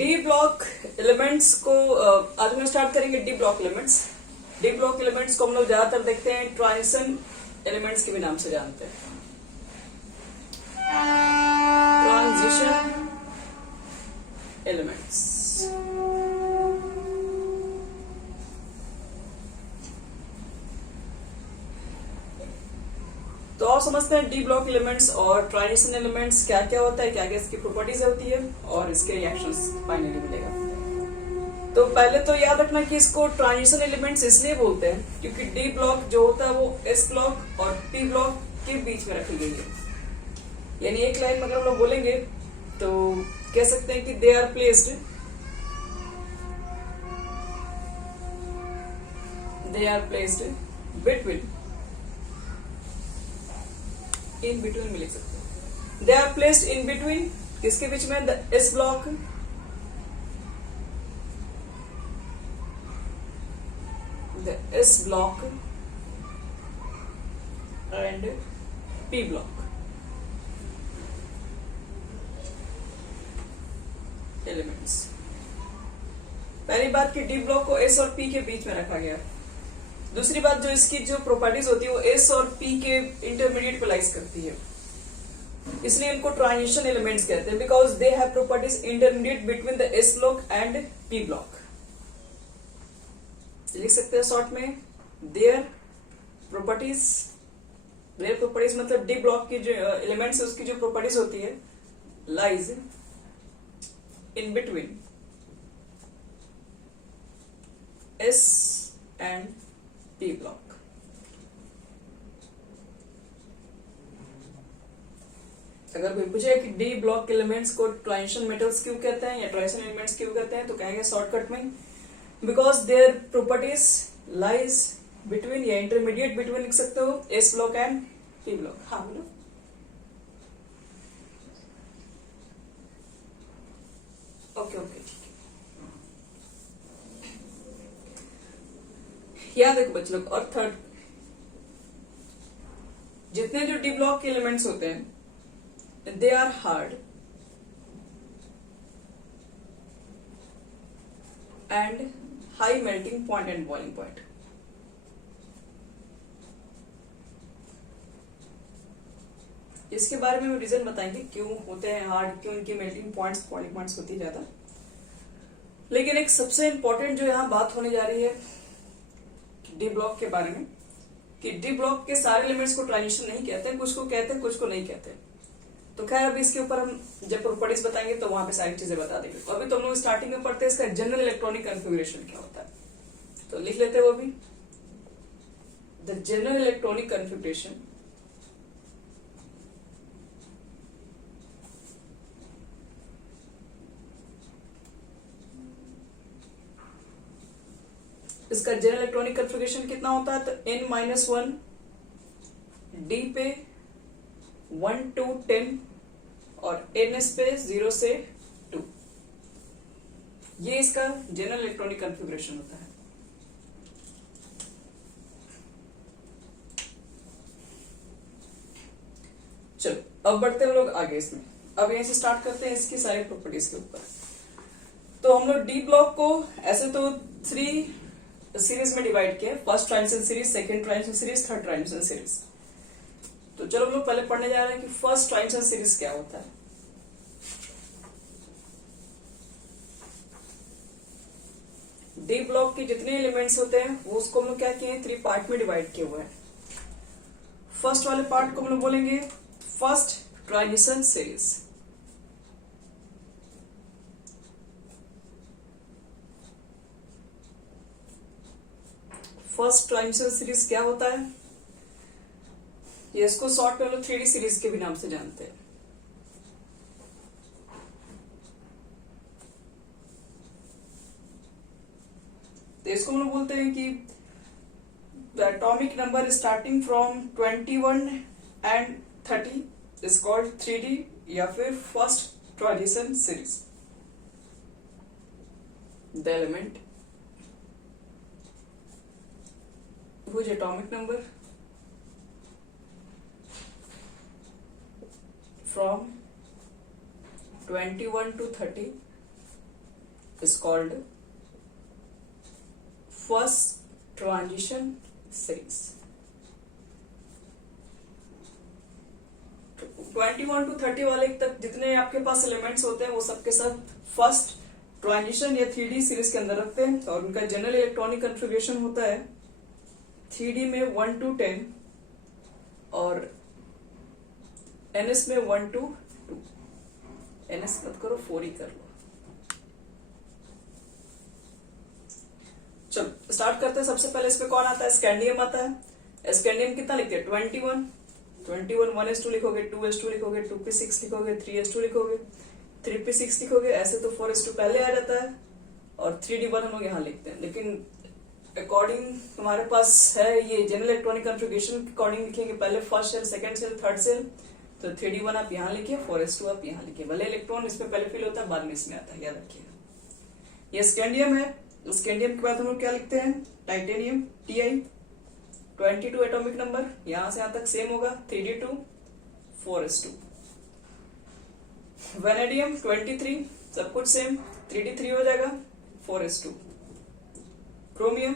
D block elements को आज हम स्टार्ट करेंगे D block elements. D block elements को हम लोग ज्यादातर देखते हैं ट्रांजिशन एलिमेंट्स के भी नाम से जानते हैं। ट्रांजिशन एलिमेंट्स तो आप समझते हैं डी ब्लॉक एलिमेंट्स और ट्रांजिशन एलिमेंट्स क्या क्या होता है, क्या क्या इसकी प्रॉपर्टीज होती है और इसके रिएक्शंस फाइनली मिलेगा। तो पहले तो याद रखना कि इसको ट्रांजिशन एलिमेंट्स इसलिए बोलते हैं क्योंकि डी ब्लॉक जो होता है वो एस ब्लॉक और पी ब्लॉक के बीच में रखी गई है। यानी एक लाइन में अगर हम लोग बोलेंगे तो कह सकते हैं कि they are placed between, in between में लिख सकते हैं। They are placed in between किसके बीच में? The S block and P block elements. पहली बात कि डी ब्लॉक को एस और पी के बीच में रखा गया। दूसरी बात जो इसकी जो प्रॉपर्टीज होती है वो एस और पी के इंटरमीडिएट को लाइज करती है, इसलिए इनको ट्रांजिशन एलिमेंट्स कहते हैं because they have properties intermediate between the S block and P block. लिख सकते हैं शॉर्ट में देयर प्रॉपर्टीज मतलब डी ब्लॉक की जो एलिमेंट्स है उसकी जो प्रॉपर्टीज होती है lies in between S and P block. अगर कोई पूछे कि डी ब्लॉक एलिमेंट्स को ट्रांजिशन मेटल्स क्यों कहते हैं या ट्रांजिशन एलिमेंट्स क्यों कहते हैं तो कहेंगे शॉर्टकट में because their properties lies between या इंटरमीडिएट बिटवीन लिख सकते हो S block and P block. हाँ बोलो। ओके ओके ठीक है। यहाँ देखो बच्चे लोग, और थर्ड जितने जो डी ब्लॉक के एलिमेंट्स होते हैं they are hard and high melting point and boiling point. इसके बारे में हम रीजन बताएंगे क्यों होते हैं हार्ड, क्यों इनकी मेल्टिंग पॉइंट्स बॉइलिंग पॉइंट्स होती है ज्यादा। लेकिन एक सबसे इंपॉर्टेंट जो यहाँ बात होने जा रही है डी ब्लॉक के बारे में कि डी ब्लॉक के सारे एलिमेंट्स को ट्रांजिशन नहीं कहते, कुछ को कहते हैं कुछ को नहीं कहते। तो खैर अभी इसके ऊपर हम जब प्रॉपर्टीज बताएंगे तो वहां पे सारी चीजें बता देंगे। तो अभी तो हम लोग स्टार्टिंग में पढ़ते हैं इसका जनरल इलेक्ट्रॉनिक कन्फिगरेशन क्या होता है, तो लिख लेते हैं वो भी। द जनरल इलेक्ट्रॉनिक कन्फिगरेशन इसका जनरल इलेक्ट्रॉनिक कन्फिगरेशन कितना होता है तो n-1 डी पे 1 to 10 और ns पे 0 से 2, ये इसका जनरल इलेक्ट्रॉनिक कन्फिगरेशन होता है। चलो अब बढ़ते हैं लोग आगे इसमें। अब यहीं से स्टार्ट करते हैं इसकी सारी प्रॉपर्टीज के ऊपर। तो हम लोग डी ब्लॉक को ऐसे तो 3 सीरीज में डिवाइड किया, first transition series, second transition series, third transition series. तो चलो हम लोग पहले पढ़ने जा रहे हैं कि फर्स्ट ट्रांजिशन सीरीज क्या होता है। डी ब्लॉक के जितने एलिमेंट्स होते हैं वो उसको हम लोग क्या किए हैं 3 पार्ट में डिवाइड किए हुए हैं। फर्स्ट वाले पार्ट को हम लोग बोलेंगे first transition series. First transition series क्या होता है, ये इसको शॉर्ट में लोग 3D सीरीज के भी नाम से जानते हैं। तो इसको हम लोग बोलते हैं कि the atomic number starting from 21 and 30 is called 3D या फिर first transition series. The element whose atomic number from 21 to 30 is called first transition series. 21 to 30 वाले तक जितने आपके पास एलिमेंट्स होते हैं वो सबके सब फर्स्ट ट्रांजिशन या 3D सीरीज के अंदर रखते हैं और उनका जनरल इलेक्ट्रॉनिक कन्फिगरेशन होता है 3D में 1 to 10 और NS में 1 to 2. NS मत करो 4 ही कर लो. चलो स्टार्ट करते हैं. सबसे पहले इसमें कौन आता है? स्कैंडियम आता है. स्कैंडियम कितना लिखते हैं? 21 1s2 लिखोगे, 2s2 लिखोगे, 2p6 लिखोगे, 3s2 लिखोगे, 3p6 लिखोगे. ऐसे तो 4s2 पहले आ जाता है और 3d1 हम लोग यहाँ लिखते हैं. लेकिन अकॉर्डिंग हमारे पास है ये जनरल इलेक्ट्रॉनिक कन्फिगरेशन के अकॉर्डिंग लिखेंगे. पहले first shell, second shell, third shell. तो 3d1 आप यहाँ लिखिए, 4s2 आप यहाँ लिखिए. भले इलेक्ट्रॉन इसमें पहले फिल होता है, बाद में इसमें आता है, याद रखिएगा. ये स्कैंडियम है. स्कैंडियम के बाद हम लोग क्या लिखते हैं? Titanium Ti 22 atomic number. यहां से यहां तक सेम होगा. 3d2 4s2. वेनेडियम 23 सब कुछ सेम. 3d3 हो जाएगा, 4s2. क्रोमियम,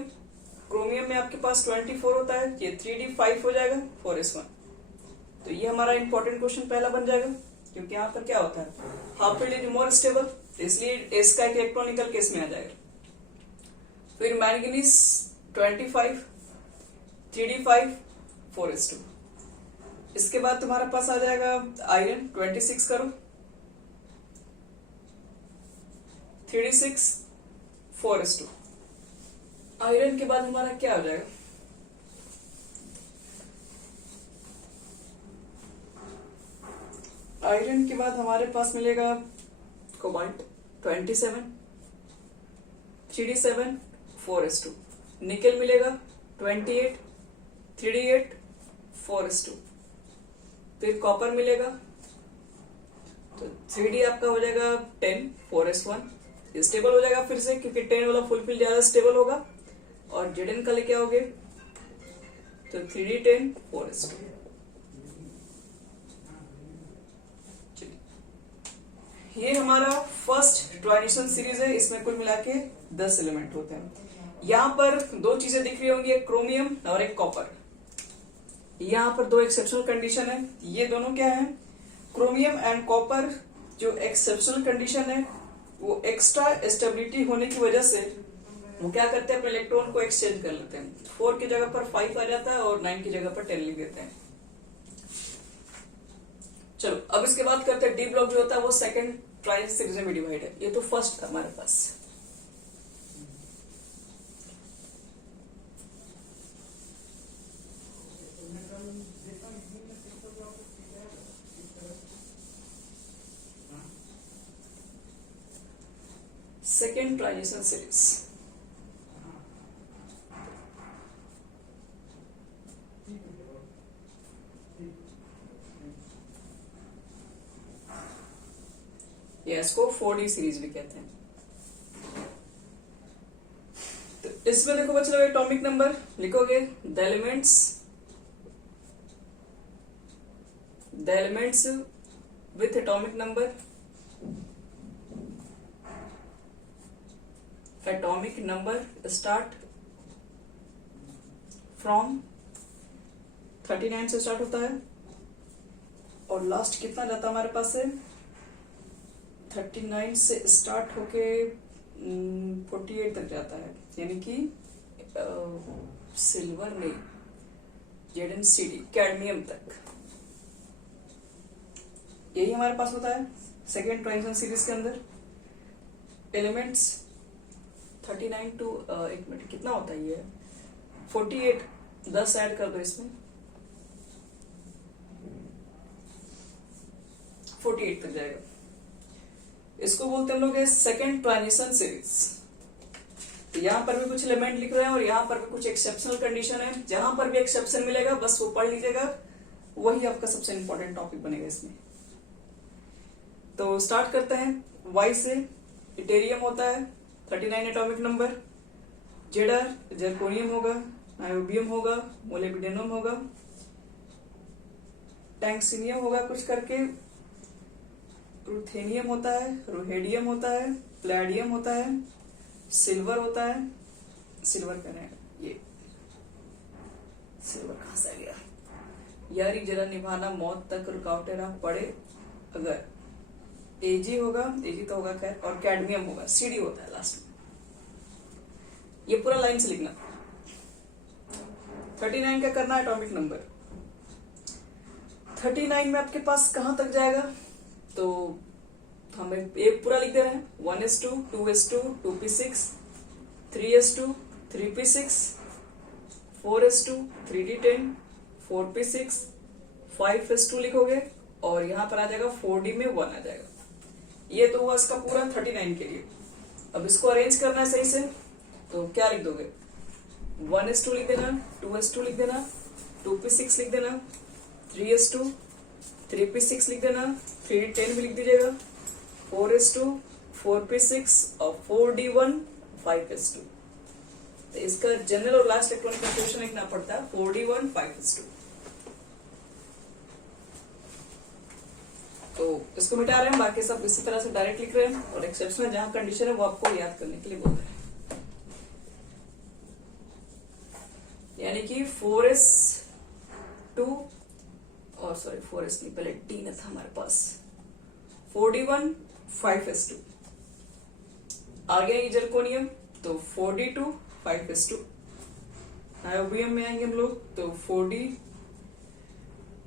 क्रोमियम में आपके पास 24 होता है. ये 3d5 हो जाएगा, 4s1. तो ये हमारा इंपॉर्टेंट क्वेश्चन पहला बन जाएगा क्योंकि यहाँ पर क्या होता है? Half field is more stable, इसलिए एस का एक इलेक्ट्रॉनिकल केस में आ जाएगा. फिर मैंगनीज 25 3d5 4s2. इसके बाद तुम्हारे पास आ जाएगा आयरन 26 करो, 3d6 4s2. आयरन के बाद हमारा क्या हो जाएगा? आयरन के बाद हमारे पास मिलेगा कोबाल्ट 27 3d7 4s2. निकेल मिलेगा 28 3d8 4s2. फिर कॉपर मिलेगा तो 3d आपका हो जाएगा 10 4s1. स्टेबल हो जाएगा फिर से क्योंकि 10 वाला फुलफिल ज्यादा स्टेबल होगा. और जेडन का लेके आओगे तो 3d10 4s2. ये हमारा फर्स्ट ट्रांजिशन सीरीज है. इसमें कुल मिला के 10 एलिमेंट होते हैं. यहाँ पर दो चीजें दिख रही होंगी, एक क्रोमियम और एक कॉपर. यहाँ पर दो एक्सेप्शनल कंडीशन है. ये दोनों क्या है? Chromium and copper. जो एक्सेप्शनल कंडीशन है वो एक्स्ट्रा स्टेबिलिटी होने की वजह से वो क्या करते हैं? अपने इलेक्ट्रॉन को एक्सचेंज कर लेते हैं. 4 की जगह पर 5 आ जाता है और 9 की जगह पर 10 लिख देते हैं. चलो अब इसके बाद करते हैं डी ब्लॉक जो होता है वो सेकंड ट्रांजिशन सीरीज में डिवाइड है. ये तो फर्स्ट था हमारे पास. Second transition series. इसको 4D सीरीज भी कहते हैं. तो इसमें देखो बच्चों एटॉमिक नंबर लिखोगे. The elements with atomic number start from 39 से स्टार्ट होता है और लास्ट कितना जाता है हमारे पास से? 39 से स्टार्ट होके 48 तक जाता है. यानी कि सिल्वर नहीं, ZnCd कैडमियम तक. यही हमारे पास होता है सेकेंड ट्रांजिशन सीरीज के अंदर. एलिमेंट्स 39 टू एक मिनट कितना होता है ये? 48. 10 ऐड कर दो इसमें, 48 तक जाएगा. इसको बोलते हैं हम लोग सेकेंड ट्रांजिशन सीरीज. यहाँ पर भी कुछ एलिमेंट लिख रहे हैं और यहाँ पर भी कुछ एक्सेप्शनल कंडीशन है. जहां पर भी एक्सेप्शन मिलेगा बस वो पढ़ लीजिएगा, वही आपका सबसे इंपॉर्टेंट टॉपिक बनेगा इसमें. तो स्टार्ट करते हैं. वाई से इटेरियम होता है 39 एटॉमिक नंबर. जेडर जर्कोनियम होगा, नायोबियम होगा, मोलिब्डेनम होगा, टैंक्सिनियम होगा कुछ करके, रुथेनियम होता है, रोहेडियम होता है, प्लेडियम होता है, सिल्वर होता है, सिल्वर कह रहे हैं, ये सिल्वर कहां से आ गया, यारी जरा निभाना मौत तक रुकावटें राह पड़े अगर, एजी होगा, एजी तो होगा खैर, और कैडमियम होगा, सीडी होता है लास्ट में। ये पूरा लाइन से लिखना। 39 का करना है एटॉमिक नंबर। 39 में आपके पास कहां तक जाएगा, तो हमें एक पूरा लिख दे रहे हैं, 1s2, 2s2, 2p6, 3s2, 3p6, 4s2, 3d10, 4p6, 5s2 लिखोगे और यहां पर आ जाएगा 4d में 1 आ जाएगा। ये तो हुआ इसका पूरा 39 के लिए। अब इसको अरेंज करना है सही से, तो क्या लिख दोगे, 1s2 लिख देना, 2s2 लिख देना, 2p6 लिख देना, 3s2, 3p6 लिख देना, 3d10 भी लिख दीजिएगा, 4s2, 4p6 और 4d1, 5s2। तो इसका जनरल और लास्ट इलेक्ट्रॉनिक कंफर्मेशन लिखना पड़ता है 4d1, 5s2। तो इसको मिटा रहे हैं, बाकी सब इसी तरह से डायरेक्ट लिख रहे हैं, और एक्सेप्शन में जहां कंडीशन है वो आपको याद करने के लिए बोल रहे हैं। यानी कि 4s2 और सॉरी 4s नहीं, पहले डी न था हमारे पास, 4d1, 5s2 आ गया ये जर्कोनियम, तो 4d2, 5s2। नायोबियम में आएंगे हम लोग, तो 4d,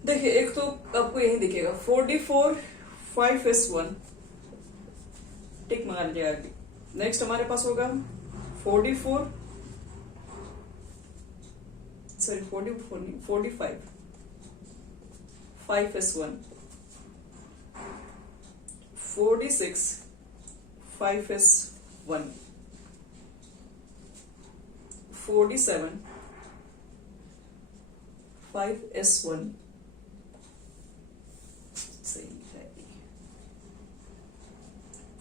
देखिए एक तो आपको यही दिखेगा 4d4, 5s1 टिक मार लिया आगे। नेक्स्ट हमारे पास होगा 4d4, सॉरी 4d4 नहीं, 4d5, 5s1, 4d6, 5s1, 4d7, 5s1 सही है,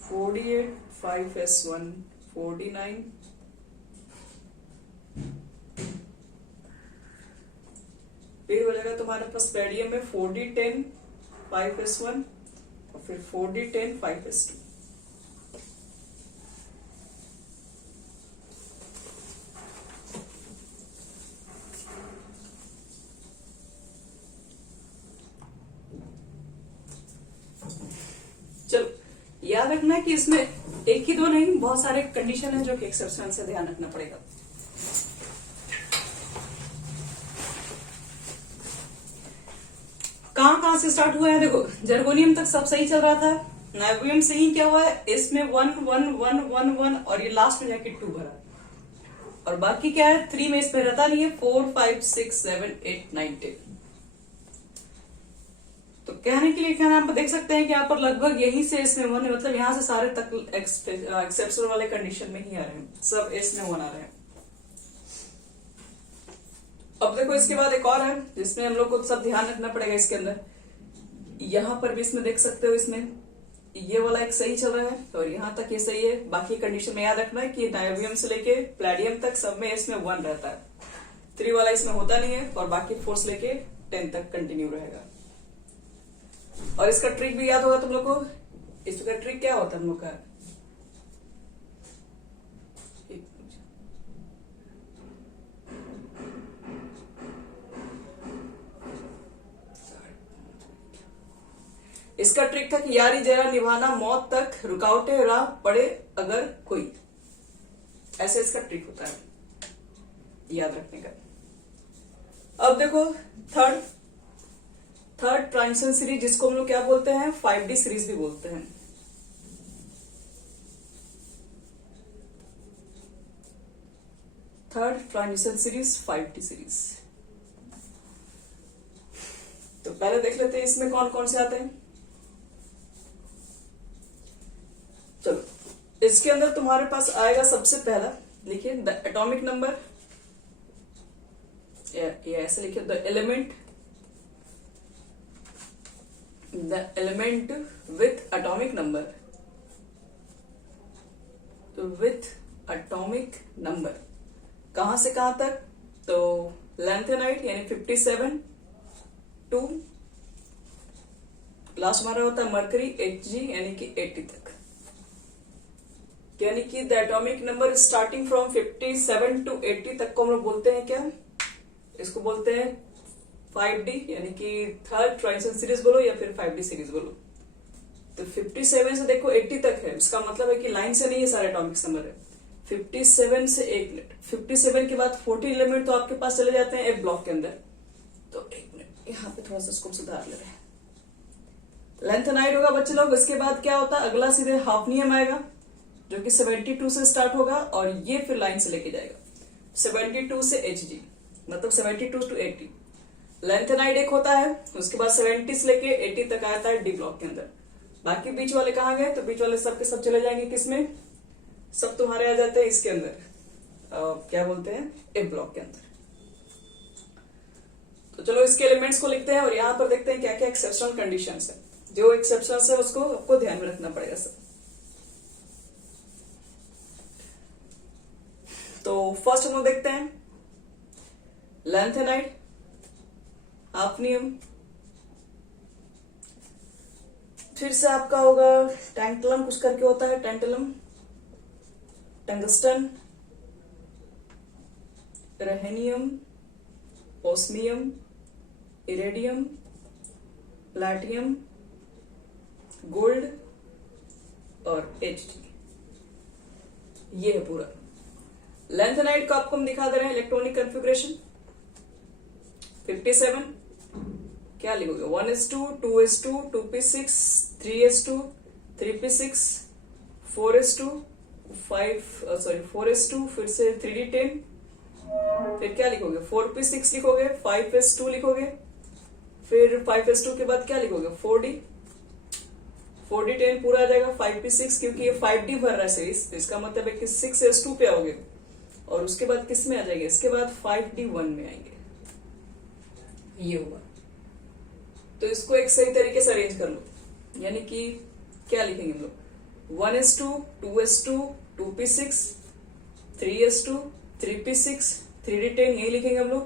48, 5s1, 49, फिर हो जाएगा तुम्हारे पास पेडियम में 4d10, 5s1 और फिर 4d10, 5s2। चलो याद रखना है कि इसमें एक ही दो नहीं, बहुत सारे कंडीशन है जो कि एक्सेप्शन से ध्यान रखना पड़ेगा। कहां से स्टार्ट हुआ है, देखो जर्गोनियम तक सब सही चल रहा था, नायोबियम से ही क्या हुआ है, इसमें 1 1 1 1 1 और ये लास्ट में जाके 2 भरा, और बाकी क्या है 3 में इसमें रहता नहीं है, 4 5 6 7 8 9 10। तो कहने के लिए क्या आप देख सकते हैं कि यहाँ पर लगभग यहीं से इसमें 1 है, मतलब यहाँ से सारे तक एक्सेप्शन वाले कंडीशन में ही आ रहे हैं, सब इसमें 1 आ रहे हैं। अब देखो इसके बाद एक और है जिसमें हम लोग को सब ध्यान रखना पड़ेगा इसके अंदर, यहाँ पर भी इसमें देख सकते हो, इसमें ये वाला एक सही चल रहा है और यहाँ तक ये सही है, बाकी कंडीशन में याद रखना है कि नायोबियम से लेके प्लेडियम तक सब में इसमें 1 रहता है, 3 वाला इसमें होता नहीं है, और बाकी 4 से लेके 10 तक कंटिन्यू रहेगा। और इसका ट्रिक भी याद होगा तुम लोग को, इसका ट्रिक क्या होता है हम लोग का, इसका ट्रिक था कि यारी जरा निभाना मौत तक रुकावटें राह पड़े अगर कोई, ऐसे इसका ट्रिक होता है याद रखने का। अब देखो थर्ड ट्रांजिशन सीरीज, जिसको हम लोग क्या बोलते हैं 5D सीरीज भी बोलते हैं। Third transition series 5D series, तो पहले देख लेते हैं इसमें कौन कौन से आते हैं। चलो इसके अंदर तुम्हारे पास आएगा सबसे पहला, लिखिए द एटॉमिक नंबर, ये ऐसे लिखिए the element with atomic number, कहां से कहां तक, तो लैंथेनाइट यानी 57 टू लास्ट हमारा होता है मरकरी Hg यानी कि 80 तक, यानी कि the atomic number starting from 57 to 80 तक को हम लोग बोलते हैं क्या, इसको बोलते हैं 5D यानी कि थर्ड ट्रांजिशन सीरीज बोलो या फिर 5D सीरीज बोलो। तो 57 से देखो 80 तक है, इसका मतलब है कि लाइन से नहीं है सारे एटॉमिक नंबर है। 57 से एक मिनट, 57 के बाद 40 एलिमेंट तो आपके पास चले जाते हैं एक ब्लॉक के अंदर। तो एक मिनट यहाँ पे थोड़ा सा इसको सुधार ले रहे हैं। लेंथेनाइड होगा बच्चे लोग, इसके बाद क्या होता है अगला सीधे हाफनियम आएगा जो कि 72 से स्टार्ट होगा और ये फिर लाइन से लेके जाएगा 72 से Hg, मतलब 72 टू 80। लेंथेनाइड एक होता है, उसके बाद 70 से लेके 80 तक आता है डी ब्लॉक के अंदर। बाकी बीच वाले कहाँ गए, तो बीच वाले सब के सब चले जाएंगे किसमें, सब तुम्हारे आ जाते हैं इसके अंदर, क्या बोलते हैं ए ब्लॉक के अंदर। तो चलो इसके एलिमेंट्स को लिखते हैं और यहाँ पर देखते हैं क्या क्या एक्सेप्शनल कंडीशंस है। जो एक्सेप्शंस है उसको आपको ध्यान में रखना पड़ेगा सब। तो फर्स्ट हम लोग देखते हैं लेंथेनाइड, हाफनियम, फिर से आपका होगा टैंटलम कुछ करके होता है, टैंटलम, टंगस्टन, रेहेनियम, ओस्मियम, इरेडियम, प्लैटियम, गोल्ड और Hg। ये है पूरा लेंथेनाइड को आपको हम दिखा दे रहे हैं इलेक्ट्रॉनिक कन्फिग्रेशन। 57 क्या लिखोगे 1s2 2s2 2p6 3s2 3p6 4s2 4s2 फिर से 3d10, फिर क्या लिखोगे 4p6 लिखोगे, 5s2 लिखोगे, फिर 5s2 के बाद क्या लिखोगे 4d10 पूरा आ जाएगा 5p6, क्योंकि ये 5d भर रहा है सीरीज, इसका मतलब है कि 6s2 पे आओगे और उसके बाद किस में आ जाएंगे, इसके बाद 5d1 में आएंगे, ये होगा। तो इसको एक सही तरीके से अरेंज कर लो, यानी कि क्या लिखेंगे हम लोग 1s2 2s2 2p6 3s2 3p6 3d10 यही लिखेंगे हम लोग।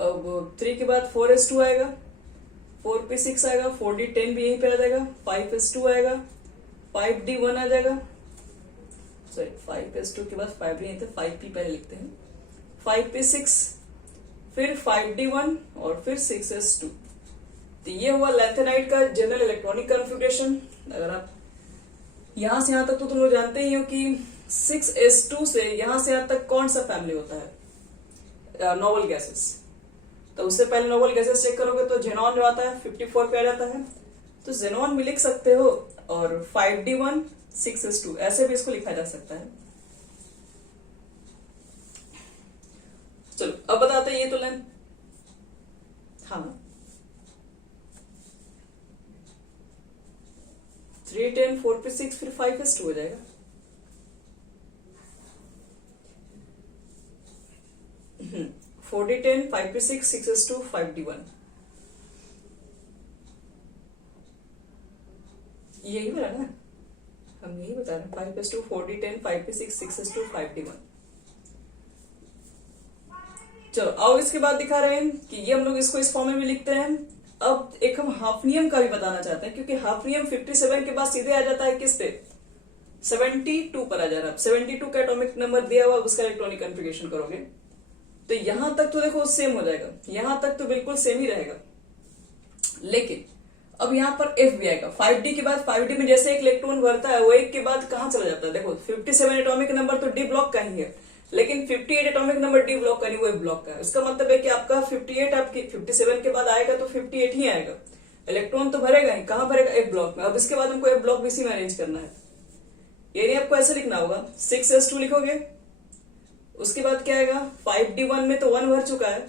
अब 3 के बाद 4s2 आएगा, 4p6 आएगा, 4d10 भी यहीं पे आ जाएगा, 5s2 आएगा, 5d1 आ जाएगा, सॉरी 5s2 के बाद 5d नहीं थे 5p पहले लिखते हैं, 5p6 फिर 5d1 और फिर 6s2। तो ये हुआ लेंथेनाइड का जनरल इलेक्ट्रॉनिक कॉन्फ़िगरेशन। अगर आप यहां से यहां तक तो तुम लोग जानते ही हो कि 6s2 से यहां से यहां तक कौन सा फैमिली होता है नोबल गैसेस। तो उससे पहले नोबल गैसेस चेक करोगे तो जेनॉन जो आता है 54 पे आ जाता है, तो जेनॉन भी लिख सकते हो और 5d1 6s2 ऐसे भी इसको लिखा जा सकता है। चलो अब बताते हैं ये तो लेंथ, हाँ 310 4p6 फिर 5s2 हो जाएगा। हम्म 4d10 5p6 6s2 5d1 यही बता ना, हम यही बता रहे हैं 5s2 4d10 5p6 6s2 5d1। चलो अब इसके बाद दिखा रहे हैं कि ये हम लोग इसको इस फॉर्म में भी लिखते हैं। अब एक हम हाफनियम का भी बताना चाहते हैं, क्योंकि हाफनियम 57 के बाद सीधे आ जाता है किस पे 72 पर आ जा रहा है। 72 का एटॉमिक नंबर दिया हुआ, उसका इलेक्ट्रॉनिक कॉन्फ़िगरेशन करोगे तो यहां तक तो देखो सेम हो जाएगा, यहां तक तो बिल्कुल सेम ही रहेगा। लेकिन अब यहाँ पर F भी आएगा 5D के बाद। 5D में जैसे एक इलेक्ट्रॉन भरता है वो एक के बाद कहां चला जाता है, देखो 57 एटॉमिक नंबर तो डी ब्लॉक का ही है, लेकिन 58 एटॉमिक नंबर डी ब्लॉक का नहीं, वो एफ ब्लॉक का है। इसका मतलब है कि आपका 58 आपकी 57 के बाद आएगा तो 58 ही आएगा, इलेक्ट्रॉन तो भरेगा ही, कहां भरेगा एफ ब्लॉक में। अब इसके बाद हमको एफ ब्लॉक भी इसी में अरेंज करना है, यानी आपको ऐसे लिखना होगा 6s2 लिखोगे, उसके बाद क्या आएगा 5d1 में तो 1 भर चुका है,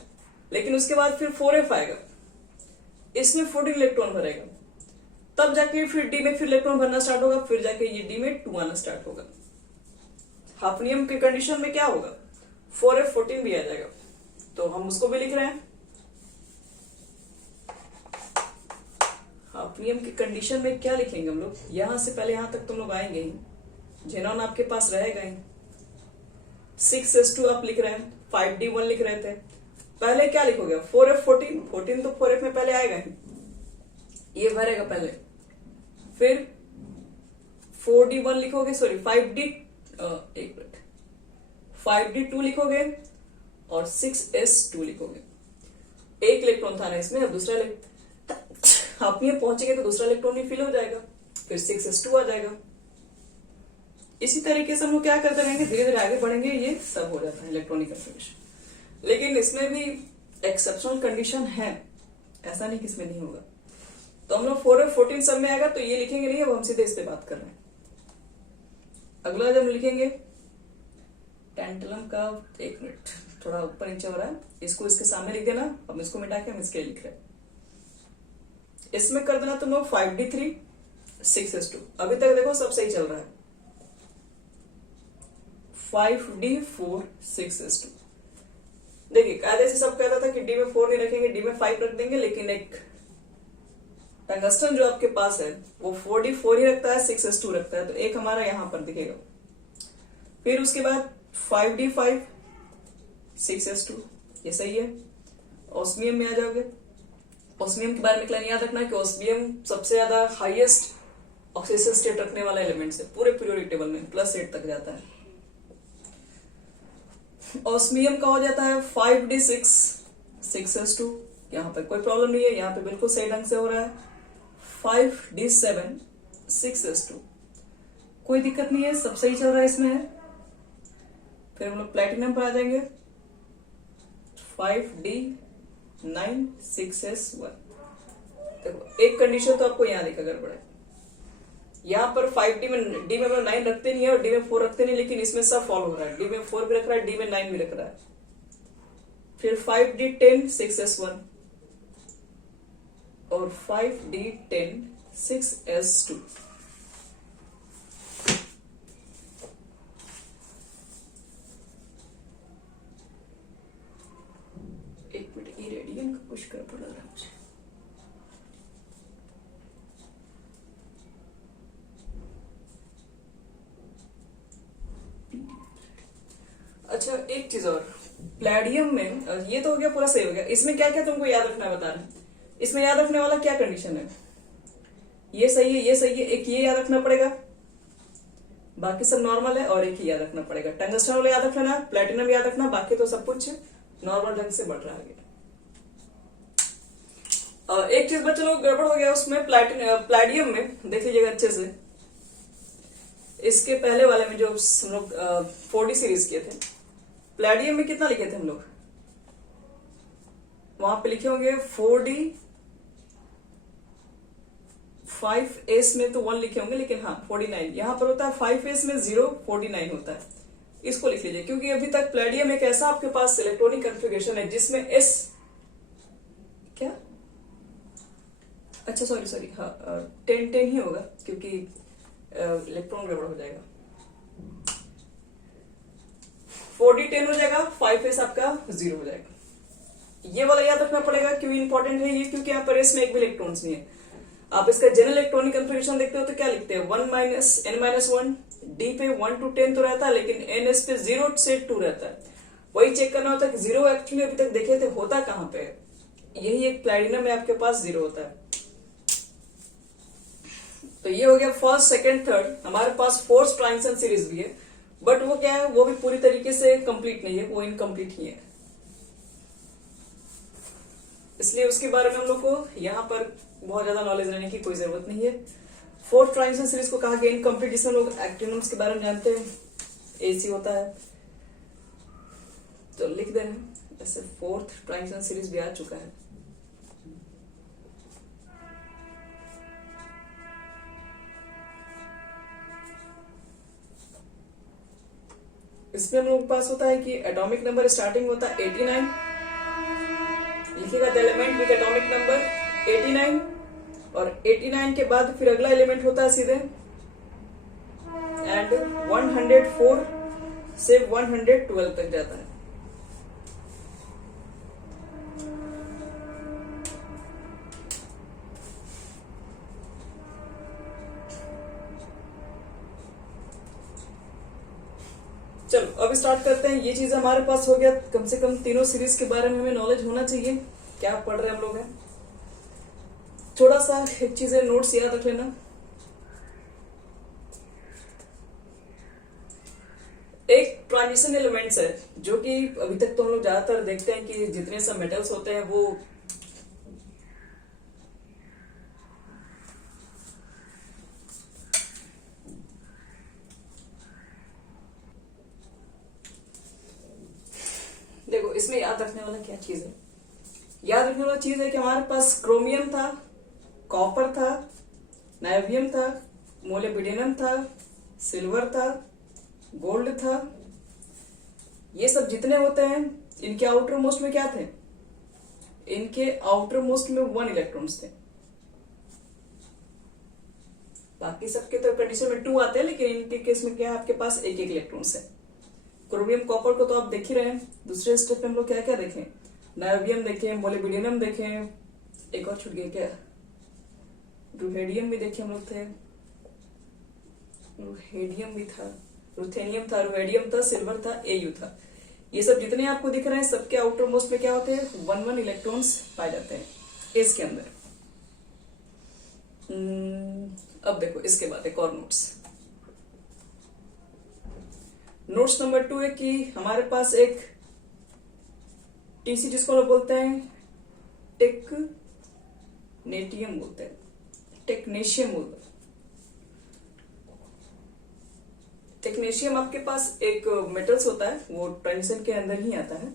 लेकिन उसके बाद फिर 4f आएगा, इसमें 14 इलेक्ट्रॉन भरेगा, तब जाके फिर डी में फिर इलेक्ट्रॉन भरना स्टार्ट होगा, फिर जाके ये डी में 2 आना स्टार्ट होगा। हाफनियम की कंडीशन में क्या होगा 4f14 भी आ जाएगा, तो हम उसको भी लिख रहे हैं। हाफनियम की कंडीशन में क्या लिखेंगे हम लोग, यहां से पहले यहां तक तुम लोग आएंगे ही, जेनॉन आपके पास रहेगा ही, 6s2 आप लिख रहे हैं, 5d1 लिख रहे थे, पहले क्या लिखोगे 4f14, 14 तो 4f में पहले आएगा ही, ये भरेगा पहले, फिर 4d1 लिखोगे, सॉरी 5d, एक मिनट, 5d2 लिखोगे और 6s2 लिखोगे। एक इलेक्ट्रॉन था ना इसमें, अब दूसरा आप ये पहुंचेंगे तो दूसरा इलेक्ट्रॉन भी फिल हो जाएगा, फिर 6s2 आ जाएगा। इसी तरीके से हम लोग क्या करते रहेंगे, धीरे धीरे आगे बढ़ेंगे, ये सब हो जाता है इलेक्ट्रॉनिक कन्फिगरेशन। लेकिन इसमें भी एक्सेप्शनल कंडीशन है, ऐसा नहीं कि इसमें नहीं होगा। तो हम लोग 4 और 14 सब में आएगा तो ये लिखेंगे नहीं, अब हम सीधे इस पे बात कर रहे हैं। अगला जब हम लिखेंगे टैंटलम का, एक मिनट थोड़ा ऊपर नीचे हो रहा है, इसको इसके सामने लिख देना, हम इसको मिटा के हम इसके लिख रहे हैं। इसमें कर देना तुम लोग 5d3 6s2। अभी तक देखो सब सही चल रहा है। 5d4 6s2। देखिए कायदे से सब कहता था कि डी में 4 नहीं रखेंगे, डी में 5 रख देंगे, लेकिन एक टंगस्टन जो आपके पास है वो 4d4 ही रखता है, 6s2 रखता है, तो एक हमारा यहां पर दिखेगा। फिर उसके बाद 5d5 6s2, ये सही है। ऑस्मियम में आ जाओगे। ऑस्मियम के बारे में क्लियर याद रखना कि ऑस्मियम सबसे ज्यादा हाईएस्ट ऑक्सीडेशन स्टेट रखने वाला एलिमेंट है, पूरे पीरियोडिक टेबल में +8 तक जाता है। ऑस्मियम का हो जाता है 5d6 6s2, यहाँ पे कोई प्रॉब्लम नहीं है, यहाँ पे बिल्कुल सही ढंग से हो रहा है। 5d7 6s2, कोई दिक्कत नहीं है, सब सही चल रहा है इसमें है। फिर हम लोग प्लेटिनम पर आ जाएंगे। 5d9 6s1। देखो एक कंडीशन तो आपको यहाँ देखा गड़बड़ है, यहाँ पर 5d में डी में 9 रखते नहीं है और डी में 4 रखते नहीं, लेकिन इसमें सब फॉलो हो रहा है, डी में 4 भी रख रहा है, डी में 9 भी रख रहा है। फिर 5d10 6s1 और 5d10 6s2। एक मिनट, इरेडियम का कुछ गड़बड़ लग रहा है मुझे। अच्छा एक चीज और, प्लैडियम में ये तो हो गया, पूरा सही हो गया। इसमें क्या क्या तुमको याद रखना है बता रहे हैं। इसमें याद रखने वाला क्या कंडीशन है, ये सही है, ये सही है, एक ये याद रखना पड़ेगा, बाकी सब नॉर्मल है, और एक ही याद रखना पड़ेगा। टंगस्टन वाला याद रखना, प्लेटिनम याद रखना, बाकी तो सब कुछ नॉर्मल ढंग से बढ़ रहा है। एक चीज बच्चे लोग गड़बड़ हो गया उसमें, प्लैडियम में देख लीजिएगा अच्छे से। इसके पहले वाले में जो हम लोग 4D सीरीज किए थे, प्लैडियम में कितना लिखे थे हम लोग, वहां पे लिखे होंगे 4D 5s में तो 1 लिखे होंगे, लेकिन हाँ 49 यहां पर होता है, 5s में 0 49 होता है। इसको लिख लीजिए, क्योंकि अभी तक प्लैडियम एक ऐसा आपके पास इलेक्ट्रॉनिक कन्फिगरेशन है जिसमें s क्या, अच्छा सॉरी हाँ 10 10 ही होगा, क्योंकि इलेक्ट्रॉन गड़बड़ हो जाएगा। 4D 10 हो जाएगा, 5s आपका 0 हो जाएगा। ये वाला याद रखना पड़ेगा, क्यों इंपॉर्टेंट है ये, क्योंकि यहाँ पर इसमें एक भी इलेक्ट्रॉन्स नहीं है। आप इसका जनरल इलेक्ट्रॉनिक कन्फिगरेशन देखते हो तो क्या लिखते हैं, 1 n-1, d पे 1 to 10 तो रहता है, लेकिन ns पे 0 से 2 रहता है। वही चेक करना होता है कि 0 एक्चुअली अभी तक देखे थे होता कहां पे, यही एक प्लैटिनम में आपके पास 0 होता है। तो ये हो गया फर्स्ट सेकंड थर्ड। हमारे पास फोर्थ ट्रांजिशन सीरीज भी है, बट वो क्या है, वो भी पूरी तरीके से कंप्लीट नहीं है, वो इनकम्प्लीट ही है, इसलिए उसके बारे में हम लोग को यहाँ पर बहुत ज्यादा नॉलेज रहने की कोई जरूरत नहीं है। फोर्थ ट्रांजिशन सीरीज को कहा गया इनकम्प्लीट, जिसमें लोग एक्टिनम्स के बारे में जानते हैं, AC होता है, तो लिख दे रहे हैं ऐसे। फोर्थ ट्रांजिशन सीरीज भी आ चुका है। इसमें हम लोग के पास होता है कि एटॉमिक नंबर स्टार्टिंग होता है 89, लिखिएगा the element with atomic number 89, और 89 के बाद फिर अगला एलिमेंट होता है सीधे एंड 104 से 112 तक जाता है। चलो अब स्टार्ट करते हैं। ये चीज हमारे पास हो गया, कम से कम तीनों सीरीज के बारे में हमें नॉलेज होना चाहिए, क्या पढ़ रहे हम लोग हैं। थोड़ा सा एक चीजें नोट्स याद रख लेना। एक ट्रांजिशन एलिमेंट्स है जो कि अभी तक तो हम लोग ज्यादातर देखते हैं कि जितने सब मेटल्स होते हैं वो देखो, इसमें याद रखने वाला क्या चीज है, याद रखने वाला चीज है कि हमारे पास क्रोमियम था, कॉपर था, नाइवियम था, मोलिब्डेनम था, सिल्वर था, गोल्ड था। ये सब जितने होते हैं इनके आउटर मोस्ट में क्या थे, इनके आउटर मोस्ट में 1 इलेक्ट्रॉन्स थे। बाकी सबके तो कंडीशन में 2 आते हैं, लेकिन इनके केस में क्या है, आपके पास एक इलेक्ट्रॉन्स है। क्रोमियम कॉपर को तो आप देख ही रहे हैं। दूसरे स्टेप में हम लोग क्या क्या देखें, नाइवियम देखें, मोलिब्डेनम देखें, एक और छूट गया क्या, रुहेडियम भी देखे हम लोग थे, रुहेडियम भी था, रुथेनियम था, रुहेडियम था, सिल्वर था, एयू था। ये सब जितने आपको दिख रहे हैं सबके आउटर मोस्ट में क्या होते हैं, 1 इलेक्ट्रॉन्स पाए जाते हैं इसके अंदर। अब देखो इसके बाद एक और नोट्स नंबर 2 है कि हमारे पास एक टीसी जिसको लोग बोलते हैं टेक्नेटियम बोलते हैं, टेक्नेशियम बोलते हैं। टेक्नेशियम आपके पास एक मेटल्स होता है, वो ट्रांजिशन के अंदर ही आता है।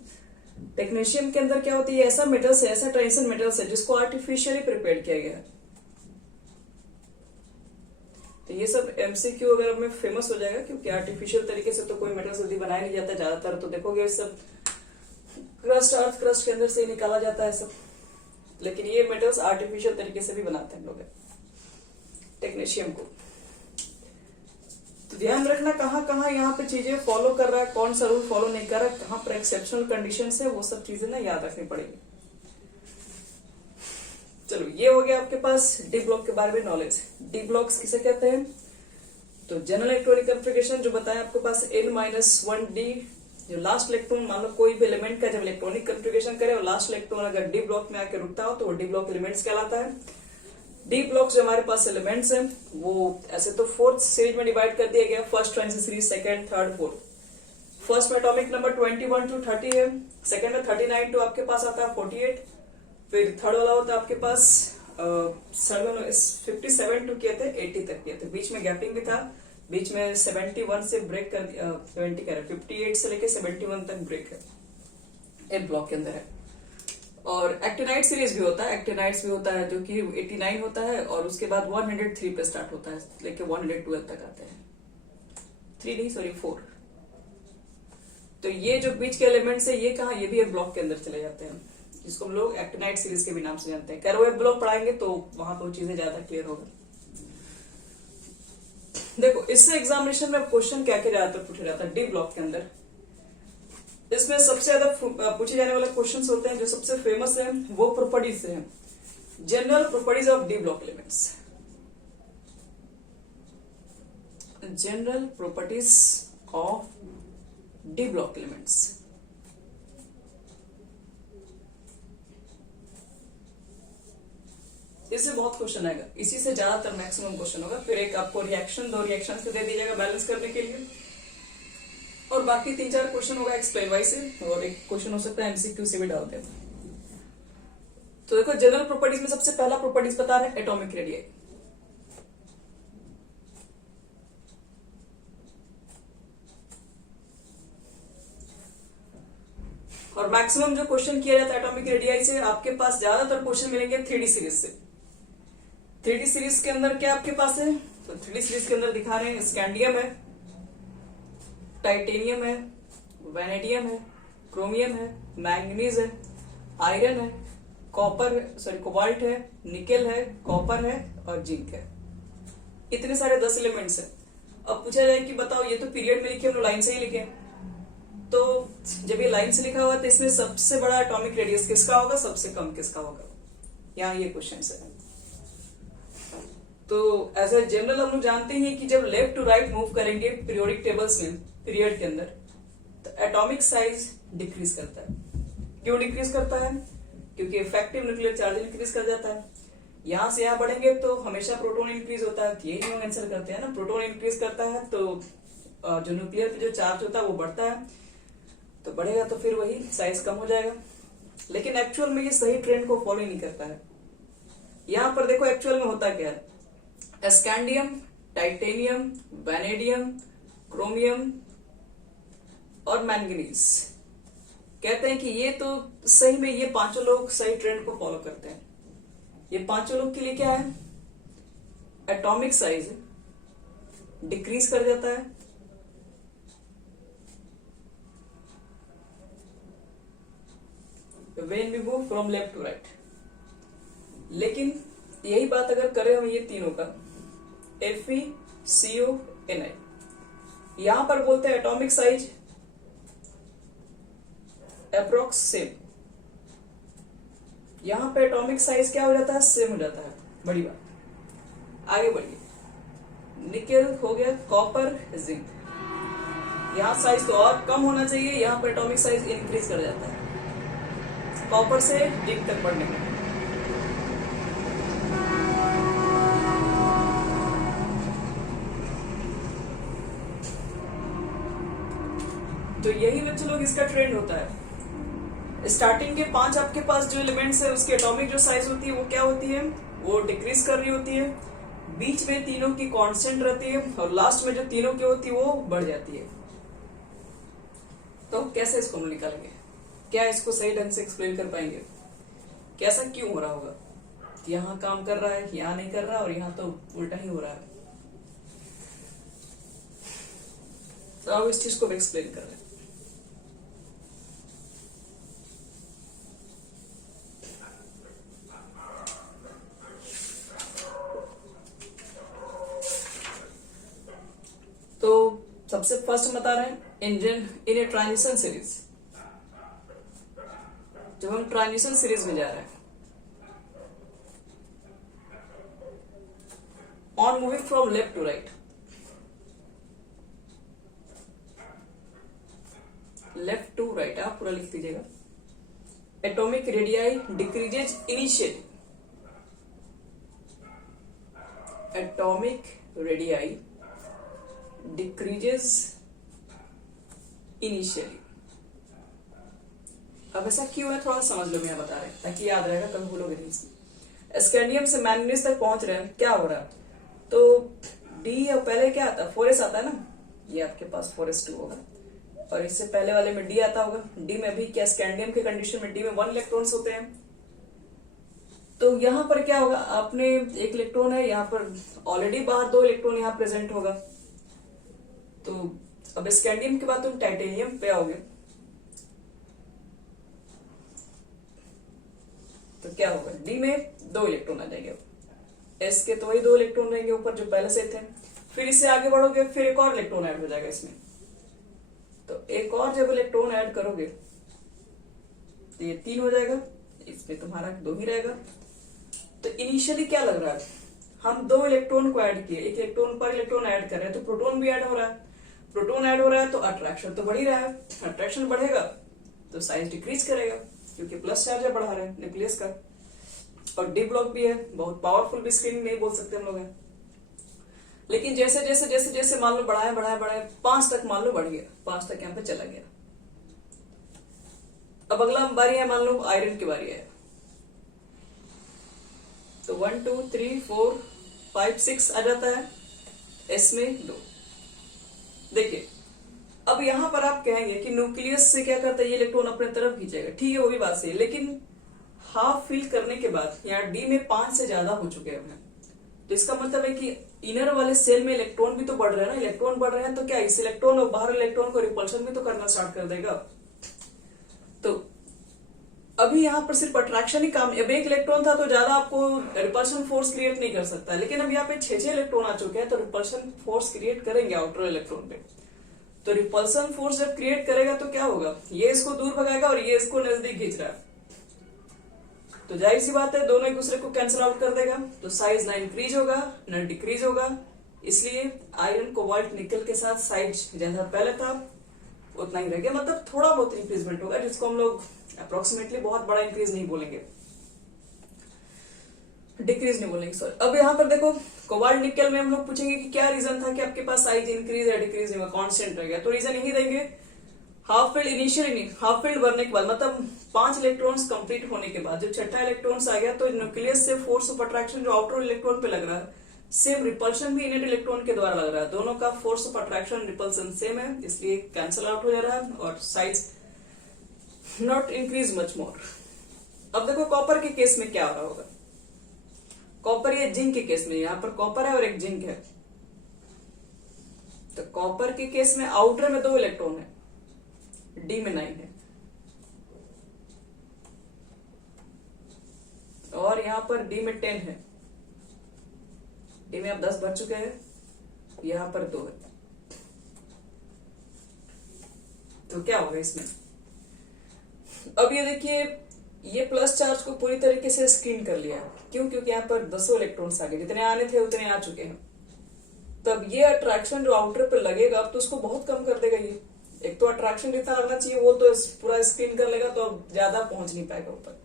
टेक्नेशियम के अंदर क्या होती है, ऐसा मेटल्स है, ऐसा ट्रांजिशन मेटल्स है जिसको आर्टिफिशियली प्रिपेयर किया गया है। तो ये सब एमसीक्यू वगैरह में फेमस हो जाएगा, क्योंकि आर्टिफिशियल तरीके से तो कोई मेटल जल्दी बनाया नहीं जाता। ज्यादातर तो देखोगे सब क्रस्ट, अर्थ क्रस्ट के अंदर से निकाला जाता है सब, लेकिन ये मेटल्स आर्टिफिशियल तरीके से भी बनाते हैं लोग टेक्नेशियम को। तो ध्यान रखना कहाँ कहाँ यहाँ पे चीजें फॉलो कर रहा है, कौन सा रूल फॉलो नहीं कर रहा है, कहाँ पर एक्सेप्शनल कंडीशंस है, वो सब चीजें ना याद रखनी पड़ेगी। चलो, ये हो गया आपके पास डी ब्लॉक के बारे में नॉलेज। डी ब्लॉक्स किसे कहते हैं, तो जनरल इलेक्ट्रॉनिक कन्फिगरेशन जो बताया आपके पास n-1d, जो लास्ट इलेक्ट्रॉन, मान लो कोई भी एलिमेंट का जब इलेक्ट्रॉनिक कन्फिगरेशन करे और लास्ट इलेक्ट्रॉन अगर डी ब्लॉक में आके रुकता हो तो वो डी ब्लॉक एलिमेंट्स कहलाता है। डी ब्लॉक्स जो हमारे पास एलिमेंट्स हैं वो ऐसे तो 4th सीरीज में डिवाइड कर दिया गया, first transition series, second, third, fourth. First में एटॉमिक नंबर 21 to 30 है, सेकंड में 39 to आपके पास आता है 48, फिर थर्ड वाला होता है आपके पास 57 to किए थे 80 तक किए थे, बीच में गैपिंग भी था, बीच में 71 से ब्रेक कर दिया, 70 कह रहे 58 से लेके 71 तक ब्रेक है, एक ब्लॉक के अंदर है। और एक्टिनाइट सीरीज भी होता है, एक्टिनाइट्स भी होता है जो कि 89 होता है, और उसके बाद 103 पे स्टार्ट होता है, लेके 112 तक आते हैं, 3 नहीं सॉरी 4। तो ये जो बीच के एलिमेंट्स है ये कहाँ, ये भी एक ब्लॉक के अंदर चले जाते हैं, जिसको हम लोग एक्टिनाइट सीरीज के भी नाम से जानते हैं। कैरोवेव ब्लॉक पढ़ाएंगे तो वहां पर चीजें ज्यादा क्लियर होगा। देखो, इससे एग्जामिनेशन में क्वेश्चन क्या क्या ज्यादातर पूछा जाता है डी ब्लॉक के अंदर। इसमें सबसे ज्यादा पूछे जाने वाले क्वेश्चंस होते हैं, जो सबसे फेमस है वो प्रॉपर्टीज से हैं, general properties of D block elements, general properties of D block elements. इससे बहुत क्वेश्चन आएगा, इसी से ज्यादातर मैक्सिमम क्वेश्चन होगा। फिर एक आपको रिएक्शन, 2 रिएक्शन से दे दीजिएगा बैलेंस करने के लिए, और बाकी 3-4 क्वेश्चन होगा एक्सप्लेन वाइज से, और एक क्वेश्चन हो सकता है एमसीक्यू से भी डालते हैं। तो देखो, जनरल प्रॉपर्टीज में सबसे पहला प्रॉपर्टीज बता रहे हैं एटॉमिक रेडियस। और मैक्सिमम जो क्वेश्चन किया जाता है एटॉमिक रेडियस से, आपके पास ज्यादातर क्वेश्चन मिलेंगे 3D सीरीज से। 3D सीरीज के अंदर क्या आपके पास है, तो 3D सीरीज के अंदर दिखा रहे हैं स्कैंडियम है, टाइटेनियम है, वैनेडियम है, क्रोमियम है, मैंगनीज है, आयरन है, कॉपर सॉरी कोबाल्ट है, निकेल है, कॉपर है और जिंक है। इतने सारे 10 एलिमेंट्स है। अब पूछा जाए कि बताओ, ये तो पीरियड में लिखे, हम लोग लाइन से ही लिखे, तो जब ये लाइन से लिखा हुआ तो इसमें सबसे बड़ा एटॉमिक रेडियस किसका होगा, सबसे कम किसका होगा, यहाँ ये क्वेश्चन है। तो एज ए जनरल हम लोग जानते हैं कि जब लेफ्ट टू राइट मूव करेंगे पीरियोडिक टेबल्स में, पीरियड के अंदर, तो एटॉमिक साइज डिक्रीज करता है। क्यों डिक्रीज करता है, क्योंकि इफेक्टिव न्यूक्लियर चार्ज इंक्रीज कर जाता है। यहां से यहां बढ़ेंगे तो हमेशा प्रोटॉन इंक्रीज होता है, यही हम आंसर करते हैं ना, प्रोटॉन इंक्रीज करता है तो जो न्यूक्लियर पे जो चार्ज होता है वो बढ़ता है, तो बढ़ेगा तो फिर वही साइज कम हो जाएगा। लेकिन एक्चुअल में ये सही ट्रेंड को फॉलो नहीं करता है। यहां पर देखो एक्चुअल में होता क्या है, स्कैंडियम, टाइटेनियम, वैनेडियम, क्रोमियम और मैंगनीज, कहते हैं कि ये तो सही में ये पांचों लोग सही ट्रेंड को फॉलो करते हैं। ये पांचों लोग के लिए क्या है, एटॉमिक साइज डिक्रीज कर जाता है, when we move from left to right. लेकिन यही बात अगर करें हम ये तीनों का, FeCO, Ni, यहां पर बोलते हैं एटॉमिक साइज अप्रोक्स सेम, यहां पे एटॉमिक साइज क्या हो जाता है, सेम हो जाता है। बड़ी बात, आगे बढ़िए, निकेल हो गया, कॉपर, जिंक, यहां साइज तो और कम होना चाहिए, यहां पर एटॉमिक साइज इंक्रीज कर जाता है कॉपर से जिंक तक बढ़ने में। तो यही बच्चों लोग इसका ट्रेंड होता है। स्टार्टिंग के 5 आपके पास जो एलिमेंट्स है उसकी एटॉमिक जो साइज होती है वो क्या होती है, वो डिक्रीज कर रही होती है, बीच में तीनों की कांस्टेंट रहती है और लास्ट में जो तीनों की होती है वो बढ़ जाती है। तो कैसे इसको हम निकालेंगे, क्या इसको सही ढंग से एक्सप्लेन कर पाएंगे, कैसा क्यों हो रहा होगा, यहां काम कर रहा है यहां नहीं कर रहा और यहां तो उल्टा ही हो रहा है। तो अब इस चीज को एक्सप्लेन कर रहे हैं। तो सबसे फर्स्ट बता रहे हैं, इन ए ट्रांजिशन सीरीज, जब हम ट्रांजिशन सीरीज में जा रहे हैं, on moving from left to right, left to right आप पूरा लिख दीजिएगा, atomic radii decreases initially, atomic radii decreases initially. अब ऐसा क्यों है थोड़ा समझ लो, मैं बता रहे हैं ताकि याद रहेगा, कभी भूलोगे नहीं। स्कैंडियम से मैंगनीज तक पहुंच रहे हैं, क्या हो रहा है, तो डी पहले क्या आता है, 4s आता है ना, ये आपके पास 4s2 होगा और इससे पहले वाले में डी आता होगा। डी में भी क्या, स्कैंडियम के कंडीशन में डी में 1 इलेक्ट्रॉन्स होते हैं, तो यहां पर क्या होगा, आपने 1 इलेक्ट्रॉन है, यहां पर ऑलरेडी बाहर 2 इलेक्ट्रॉन यहां प्रेजेंट होगा, तो अब स्कैंडियम के बाद तुम टाइटेनियम पे आओगे तो क्या होगा, डी में 2 इलेक्ट्रॉन आ जाएंगे, एस के तो वही 2 इलेक्ट्रॉन रहेंगे ऊपर जो पहले से थे, फिर इससे आगे बढ़ोगे फिर एक और इलेक्ट्रॉन ऐड हो जाएगा इसमें, तो एक और जब इलेक्ट्रॉन ऐड करोगे तो ये 3 हो जाएगा, इसमें तुम्हारा 2 ही रहेगा। तो इनिशियली क्या लग रहा है, हम 2 इलेक्ट्रॉन को ऐड किए, 1 इलेक्ट्रॉन पर इलेक्ट्रॉन ऐड कर रहे हैं तो प्रोटॉन भी ऐड हो रहा है, प्रोटॉन ऐड हो रहा है तो अट्रैक्शन तो बढ़ ही रहा है, अट्रैक्शन बढ़ेगा तो साइज डिक्रीज करेगा क्योंकि प्लस चार्ज है बढ़ा रहे हैं न्यूक्लियस का, और डी ब्लॉक भी है, बहुत पावरफुल भी स्क्रीनिंग नहीं बोल सकते हम लोग हैं। लेकिन जैसे जैसे जैसे जैसे मान लो बढ़ाए बढ़ाए बढ़ाए 5 तक मान लो बढ़ गया, 5 तक यहाँ पे चला गया। अब अगला बारी है, मान लो आयरन की बारी है, तो 1 2 3 4 5 6 आ जाता है, इसमें 2। देखिए अब यहां पर आप कहेंगे कि न्यूक्लियस से क्या करता है, ये इलेक्ट्रॉन अपने तरफ खींचेगा, ठीक है वो भी बात सही है, लेकिन हाफ फिल करने के बाद यहाँ डी में 5 से ज्यादा हो चुके हैं, तो इसका मतलब है कि इनर वाले सेल में इलेक्ट्रॉन भी तो बढ़ रहे हैं ना, इलेक्ट्रॉन बढ़ रहे हैं तो क्या इस इलेक्ट्रॉन और बाहर इलेक्ट्रॉन को रिपल्शन भी तो करना स्टार्ट कर देगा। तो अभी यहाँ पर सिर्फ अट्रैक्शन ही काम, अब 1 इलेक्ट्रॉन था तो ज्यादा आपको रिपल्शन फोर्स क्रिएट नहीं कर सकता, लेकिन अब यहाँ पे 6 इलेक्ट्रॉन आ चुके हैं तो रिपल्शन फोर्स क्रिएट करेंगे आउटर इलेक्ट्रॉन पे। तो रिपल्सन फोर्स जब क्रिएट करेगा तो क्या होगा, ये इसको दूर भगाएगा और ये इसको नजदीक खींच रहा है, तो जाहिर सी बात है दोनों एक दूसरे को कैंसिल आउट कर देगा, तो साइज ना इंक्रीज होगा ना डिक्रीज होगा। इसलिए आयरन कोबाल्ट निकल के साथ साइज जैसा पहले था उतना ही रह गया, मतलब थोड़ा बहुत इंक्रीजमेंट होगा जिसको हम लोग अप्रोक्सीमेटली बहुत बड़ा इंक्रीज नहीं बोलेंगे। डिक्रीज नहीं बोलेंगे, सॉरी। अब यहाँ पर देखो कोबाल्ट निकल में हम लोग पूछेंगे कि क्या रीजन था कि आपके पास साइज इंक्रीज या डिक्रीज नहीं हुआ, कांस्टेंट रह गया, तो रीजन यही देंगे half field initially, half field भरने के बाद मतलब 5 इलेक्ट्रॉन्स कंप्लीट होने के बाद जब छठा इलेक्ट्रॉन्स आ गया तो न्यूक्लियस से फोर्स ऑफ अट्रैक्शन जो आउटर इलेक्ट्रॉन पे लग रहा है, सेम रिपल्शन भी इनेट इलेक्ट्रॉन के द्वारा लग रहा है, दोनों का force of attraction repulsion same है, इसलिए कैंसिल आउट हो जा रहा है और size not increase much more. अब देखो कॉपर के केस में क्या हो रहा होगा, कॉपर या जिंक के केस में, यहां पर कॉपर है और एक जिंक है, तो कॉपर के केस में आउटर में 2 इलेक्ट्रॉन है, डी में 9 है, और यहां पर डी में 10 है, डी में अब 10 भर चुके हैं, यहां पर 2 है, तो क्या होगा इसमें। अब ये देखिए ये प्लस चार्ज को पूरी तरीके से स्क्रीन कर लिया, क्यों, क्योंकि यहाँ पर 10 इलेक्ट्रॉन्स आ गए, जितने आने थे उतने आ चुके हैं, तो अब ये अट्रैक्शन जो आउटर पे लगेगा अब तो उसको बहुत कम कर देगा ये, एक तो अट्रैक्शन जितना लगना चाहिए वो तो पूरा स्क्रीन कर लेगा, तो अब ज्यादा पहुंच नहीं पाएगा ऊपर।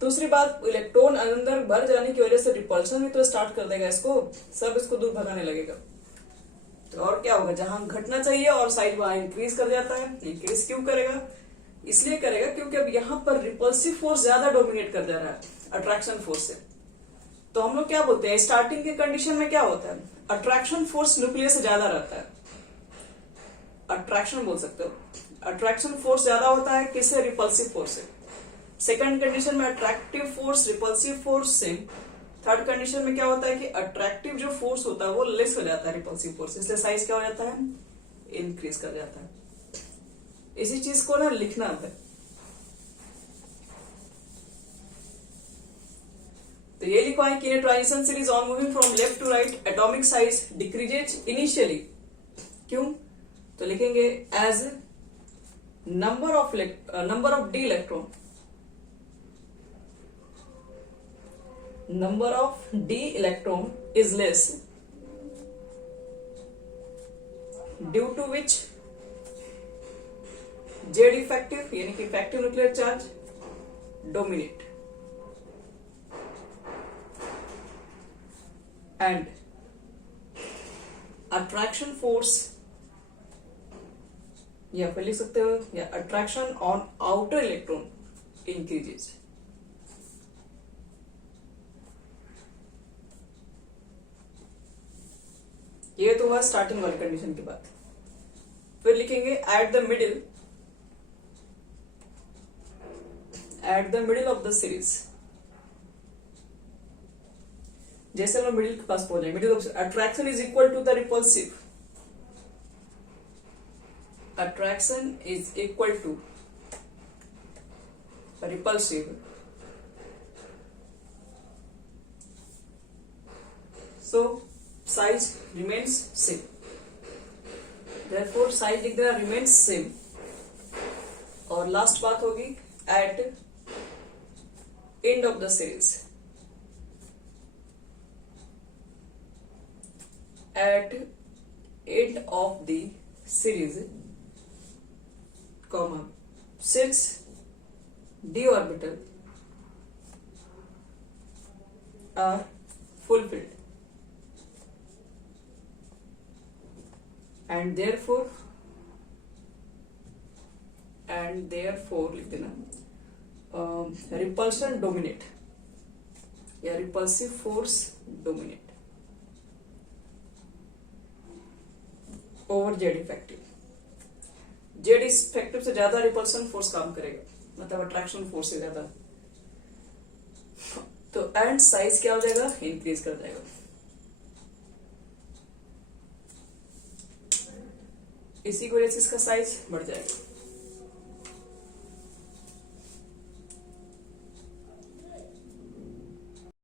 दूसरी बात, इलेक्ट्रॉन अंदर भर जाने की वजह से रिपल्शन भी तो स्टार्ट कर देगा इसको, सब इसको दूर भगाने लगेगा, तो और क्या होगा, जहां घटना चाहिए और साइज वहां इंक्रीज कर जाता है। इंक्रीज क्यों करेगा, इसलिए करेगा क्योंकि अब यहाँ पर रिपल्सिव फोर्स ज्यादा डोमिनेट कर जा रहा है अट्रैक्शन फोर्स से। तो हम लोग क्या बोलते हैं, स्टार्टिंग के कंडीशन में क्या होता है, अट्रैक्शन फोर्स न्यूक्लियस से ज्यादा रहता है, अट्रैक्शन बोल सकते हो, अट्रैक्शन फोर्स ज्यादा होता है किससे, रिपल्सिव फोर्स से। सेकंड कंडीशन में अट्रैक्टिव फोर्स रिपल्सिव फोर्स से। थर्ड कंडीशन में क्या होता है कि अट्रैक्टिव जो फोर्स होता है वो लेस हो जाता है रिपल्सिव फोर्स, इसलिए साइज क्या हो जाता है, इंक्रीज कर जाता है। इसी चीज को ना लिखना है, तो ये लिखा है कि transition series on moving from left to right atomic size decreases initially, क्यों, तो लिखेंगे as number of D electron, number of d electron is less due to which z effective यानी कि effective nuclear charge dominate and attraction force या फिर लिख सकते हो या attraction on outer electron increases। ये तो हुआ स्टार्टिंग वाली कंडीशन की बात। फिर लिखेंगे at the middle of the series, जैसे हम मिडिल के पास पहुंचे, middle of attraction is equal to the repulsive, attraction is equal to repulsive, so size remains same, therefore size लिख देना remains same। और लास्ट बात होगी at end of the series, at end of the series comma since d orbital are fulfilled and therefore लिख देना repulsion dominate या repulsive force dominate over Z effective, Z effective से ज्यादा repulsion force काम करेगा, मतलब अट्रैक्शन फोर्स से ज्यादा, तो एंड साइज क्या हो जाएगा, इंक्रीज कर जाएगा। इसी की वजह से इसका साइज बढ़ जाएगा।